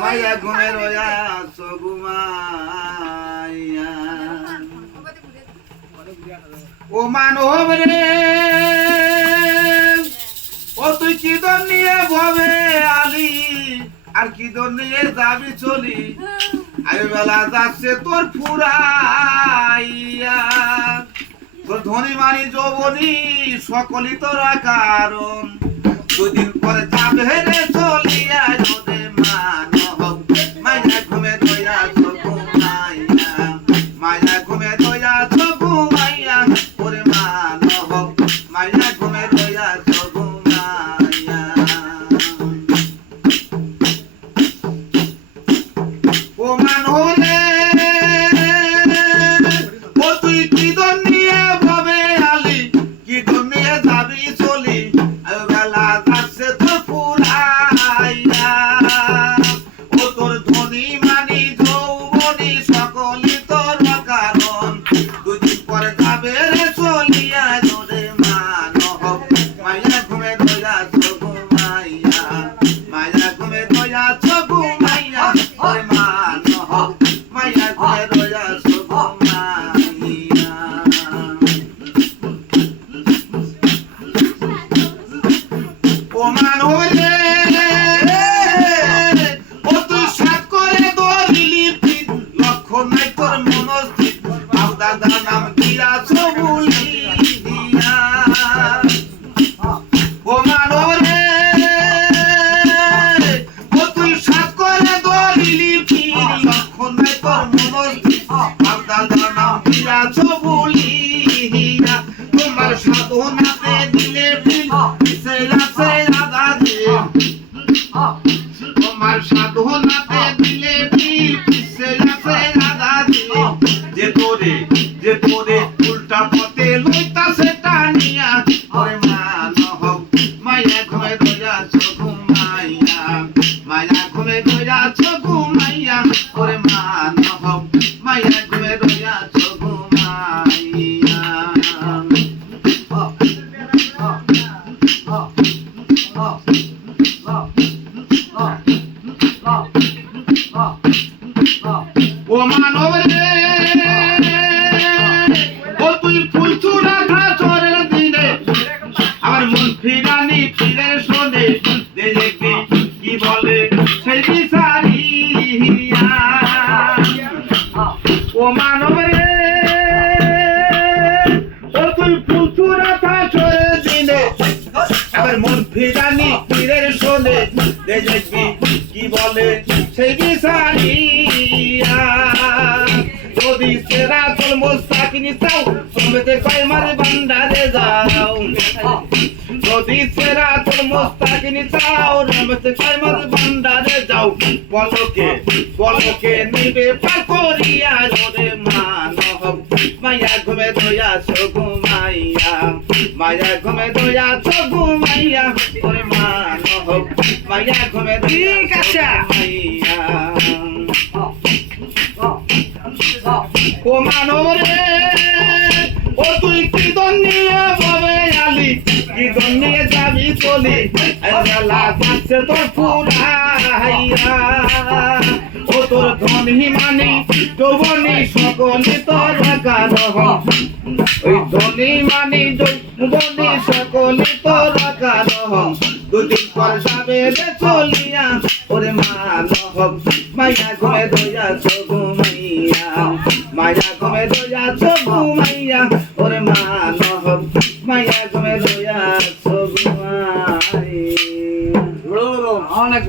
মায়া ঘুমে রয়া সগুমাইয়া ও মানব রে ও তুই কি দর নিয়ে ভবে আলি আর কি দর নিয়ে যাবি চলি আই বেলা যাচ্ছে তোর ফুরাইয়া তোর ধনী মানি যৌবনী সকলই তোর কারণ দুদিন পরে যাবে রে চলিয়া যদি মানব মায়া ঘুমে দয়া ঘুমাইয়া মায়া ঘুমে দয়া ঘুমাইয়া ওরে মানব মায়া ঘুমে দয়া ঘুমাইয়া ও মানব রে ও তুই কি দর নিয়ে ভবে আলি কি দর নিয়ে যাবি চলি বেলা যাচ্ছে তোর ফুরাইয়া ও তোর ধনী মানি যৌবনী সকলই তোর কারণ দুদিন পরে যাবে রে চলিয়া তোরে মানব মায়া ঘুমে দয়া ঘুমাইয়া মায়া ঘুমে দয়া ঘুমাইয়া ওরে মানব মায়া ঘুমে দয়া ঘুমাইয়া ও মানব রে ও তুই সাত করে দলিলি লক্ষ্য নাই তোর মনস্থিত বাপ দাদা নাম দিয়াছ বলিয়া ও মানব রে ও তুই সাত করে দলিলি লক্ষ্য নাই তোর মনস্থিত বাপ দাদা নাম দিয়াছ বলিয়া তোমার সাধনাতে দিলে তোমার সাধনাতে দিলে যে তোরে উল্টা পথে লইতাছে টানিয়া ওরে মানব মায়া ঘুমে দয়া ঘুমাইয়া মায়া ঘুমে দয়া ঘুমাইয়া ওরে মানব মায়া ঘুমে দয়া ঘুমাইয়া ও মানব রে ও তুই ফুল চূড়া চরের দিনে আমার মন ফিরানি ফিরে শোনে দেখবি কি বলে সেই বিচারিয়া ও মানব রে ও তুই ফুল চূড়া চরের দিনে আমার মন ফিরানি ফিরে শোনে দেখবি কি বলে সেই বিচারিয়া যদি সেরা চল মোস্তাকিনি চাও তোমাতে কয়মার বান্দারে যাও যদি সেরা চল মোস্তাকিনি চাও তোমাতে কয়মার বান্দারে যাও পলকে নিবে পার করিয়া ওরে মানব মায়া ঘুমে দয়া ঘুমাইয়া মায়া ঘুমে দয়া ঘুমাইয়া ওরে মানব মায়া ঘুমে ঠিক আছে ও মানব রে ও তুই কি দর নিয়ে ভবে আলি কি দর নিয়ে যাবি চলি বেলা যাচ্ছে তোর ফুরাইয়া ও তোর ধনী মানি যৌবনী সকলই তোর কারণ ওই ধনী মানি যৌবনী সকলই তোর কারণ দুদিন পর যাবে রে চলিয়া ওরে মানব মায়া ঘুমে দয়া ঘুমাইয়া মায়া ঘুমে দয়া ঘুমাইয়া ওরে মানব মায়া ঘুমে দয়া ঘুমাইয়া অনেক